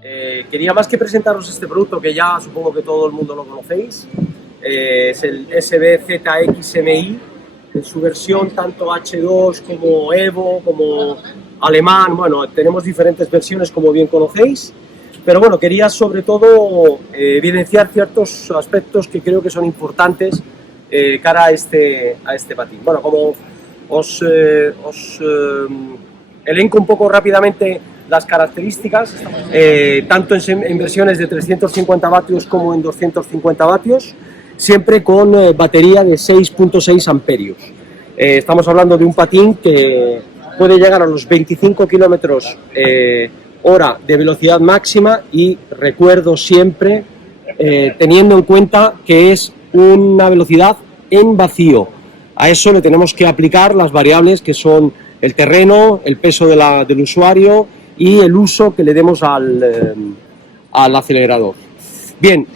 Quería más que presentaros este producto, que ya supongo que todo el mundo lo conocéis, es el SBZXMI, en su versión tanto H2 como Evo, como alemán. Bueno, tenemos diferentes versiones, como bien conocéis, pero bueno, quería sobre todo evidenciar ciertos aspectos que creo que son importantes cara a este patín. Bueno, como os elenco un poco rápidamente las características, tanto en versiones de 350 vatios como en 250 vatios, siempre con batería de 6.6 amperios. Estamos hablando de un patín que puede llegar a los 25 kilómetros hora de velocidad máxima, y recuerdo siempre, teniendo en cuenta que es una velocidad en vacío. A eso le tenemos que aplicar las variables que son el terreno, el peso del usuario y el uso que le demos al acelerador. Bien,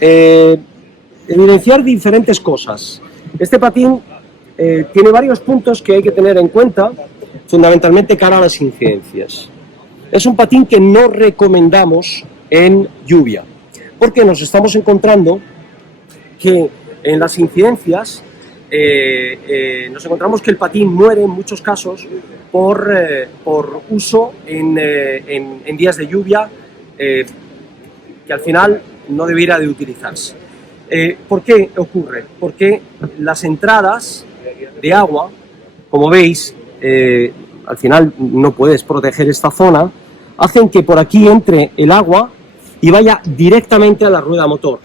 evidenciar diferentes cosas. Este patín tiene varios puntos que hay que tener en cuenta, fundamentalmente cara a las incidencias. Es un patín que no recomendamos en lluvia, porque nos estamos encontrando que en las incidencias nos encontramos que el patín muere en muchos casos por uso en días de lluvia, que al final no debiera de utilizarse. ¿Por qué ocurre? Porque las entradas de agua, como veis, al final no puedes proteger esta zona, hacen que por aquí entre el agua y vaya directamente a la rueda motor.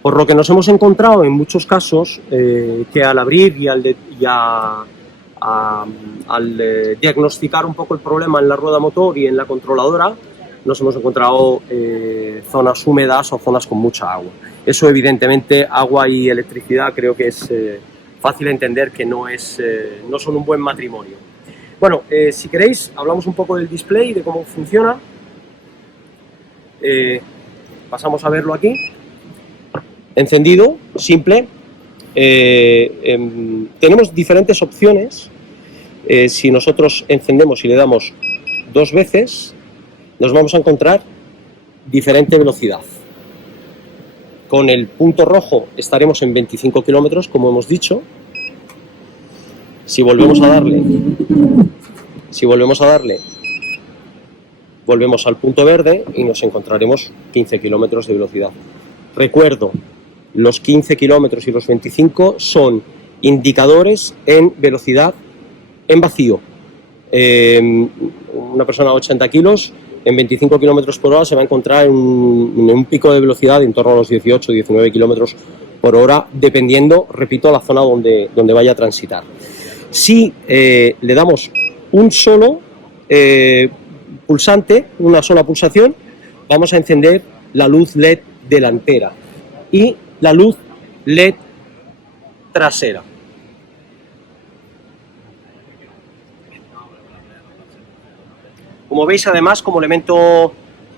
Por lo que nos hemos encontrado en muchos casos que al abrir y al diagnosticar un poco el problema en la rueda motor y en la controladora, nos hemos encontrado zonas húmedas o zonas con mucha agua. Eso, evidentemente, agua y electricidad, creo que es fácil entender que no son un buen matrimonio. Bueno, si queréis, hablamos un poco del display y de cómo funciona. Pasamos a verlo aquí. Encendido, simple. Tenemos diferentes opciones. Si nosotros encendemos y le damos 2 veces, nos vamos a encontrar diferente velocidad. Con el punto rojo estaremos en 25 kilómetros, como hemos dicho. Si volvemos a darle, volvemos al punto verde y nos encontraremos 15 kilómetros de velocidad. Recuerdo, los 15 kilómetros y los 25 son indicadores en velocidad en vacío. Una persona de 80 kilos en 25 kilómetros por hora se va a encontrar en un pico de velocidad en torno a los 18 o 19 kilómetros por hora, dependiendo, repito, la zona donde vaya a transitar. Si le damos un solo pulsante, una sola pulsación, vamos a encender la luz LED delantera y la luz LED trasera. Como veis, además, como elemento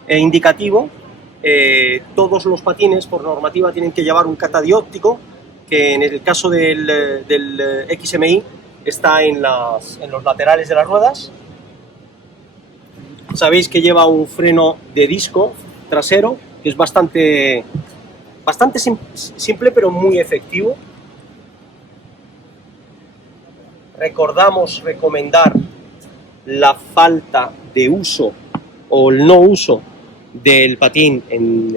indicativo, todos los patines por normativa tienen que llevar un catadióptico, que en el caso del XMI está en los laterales de las ruedas. Sabéis que lleva un freno de disco trasero, que es bastante simple pero muy efectivo. Recordamos recomendar la falta de uso o el no uso del patín en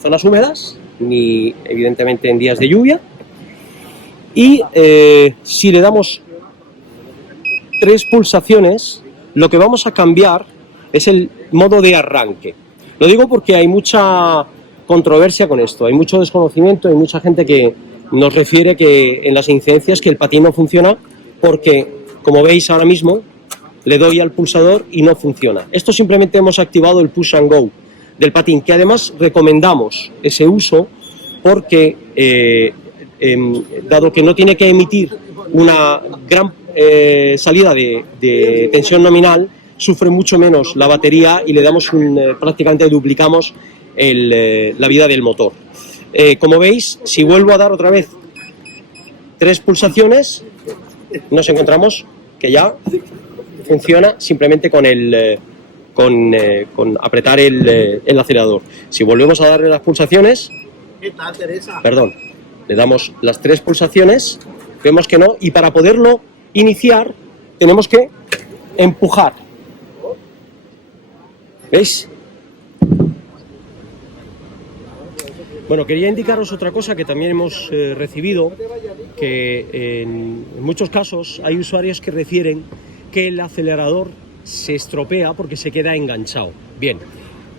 zonas húmedas, ni evidentemente en días de lluvia. Y si le damos 3 pulsaciones, lo que vamos a cambiar es el modo de arranque. Lo digo porque hay mucha controversia con esto, hay mucho desconocimiento, hay mucha gente que nos refiere que en las incidencias que el patín no funciona porque, como veis ahora mismo, le doy al pulsador y no funciona. Esto simplemente hemos activado el push and go del patín, que además recomendamos ese uso porque, dado que no tiene que emitir una gran salida de tensión nominal, sufre mucho menos la batería y le damos prácticamente duplicamos la vida del motor. Como veis, si vuelvo a dar otra vez 3 pulsaciones, nos encontramos que ya funciona simplemente con el con apretar el acelerador. Si volvemos a darle las pulsaciones, ¿Qué tal, Teresa? perdón, le damos las 3 pulsaciones, vemos que no, y para poderlo iniciar tenemos que empujar. ¿Veis? Bueno, quería indicaros otra cosa que también hemos recibido, que en muchos casos hay usuarios que refieren que el acelerador se estropea porque se queda enganchado. Bien,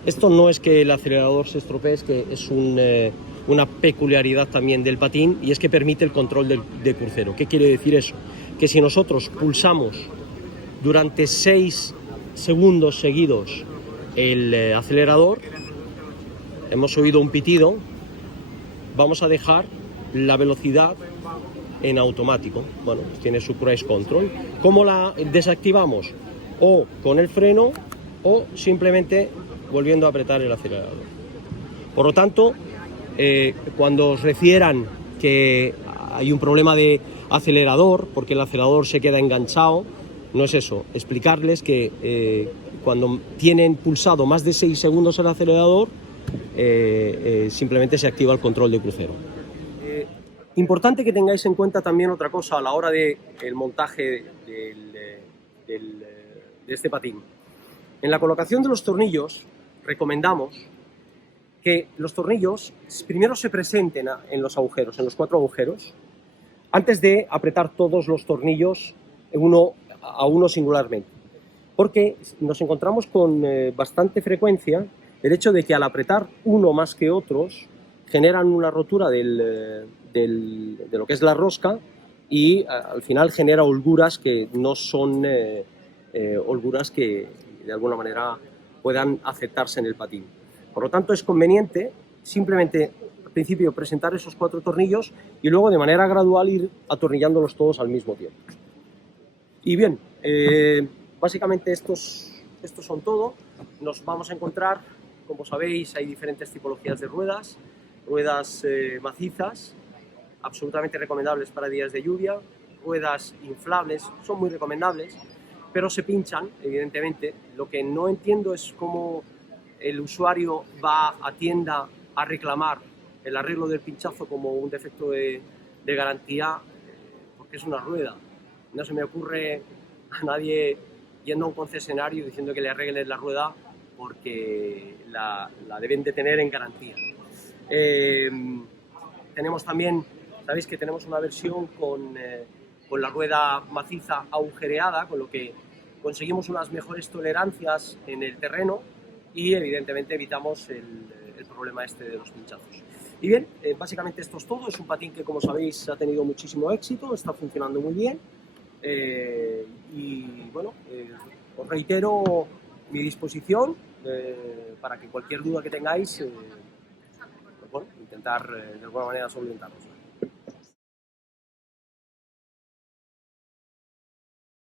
esto no es que el acelerador se estropee, es que es una peculiaridad también del patín, y es que permite el control del crucero. ¿Qué quiere decir eso? Que si nosotros pulsamos durante 6 segundos seguidos el acelerador, hemos oído un pitido, vamos a dejar la velocidad en automático. Bueno, pues tiene su cruise control. ¿Cómo la desactivamos? O con el freno o simplemente volviendo a apretar el acelerador. Por lo tanto, cuando os refieran que hay un problema de acelerador porque el acelerador se queda enganchado, no es eso. Explicarles que cuando tienen pulsado más de 6 segundos el acelerador, simplemente se activa el control de crucero. Importante que tengáis en cuenta también otra cosa a la hora del montaje de este patín. En la colocación de los tornillos recomendamos que los tornillos primero se presenten en los agujeros, en los 4 agujeros, antes de apretar todos los tornillos uno a uno singularmente. Porque nos encontramos con bastante frecuencia el hecho de que al apretar uno más que otros generan una rotura de lo que es la rosca, y al final genera holguras que no son holguras que de alguna manera puedan aceptarse en el patín. Por lo tanto, es conveniente simplemente al principio presentar esos 4 tornillos y luego de manera gradual ir atornillándolos todos al mismo tiempo. Y bien, básicamente estos son todo. Nos vamos a encontrar, como sabéis, hay diferentes tipologías de ruedas macizas, absolutamente recomendables para días de lluvia, ruedas inflables, son muy recomendables, pero se pinchan, evidentemente. Lo que no entiendo es cómo el usuario va a tienda a reclamar el arreglo del pinchazo como un defecto de garantía, porque es una rueda. No se me ocurre a nadie yendo a un concesionario diciendo que le arreglen la rueda porque la deben de tener en garantía. Tenemos también, sabéis que tenemos una versión con la rueda maciza agujereada, con lo que conseguimos unas mejores tolerancias en el terreno y evidentemente evitamos el problema este de los pinchazos. Y bien, básicamente esto es todo. Es un patín que, como sabéis, ha tenido muchísimo éxito, está funcionando muy bien. Y bueno, os reitero mi disposición para que cualquier duda que tengáis, bueno, intentar de alguna manera solventarlos.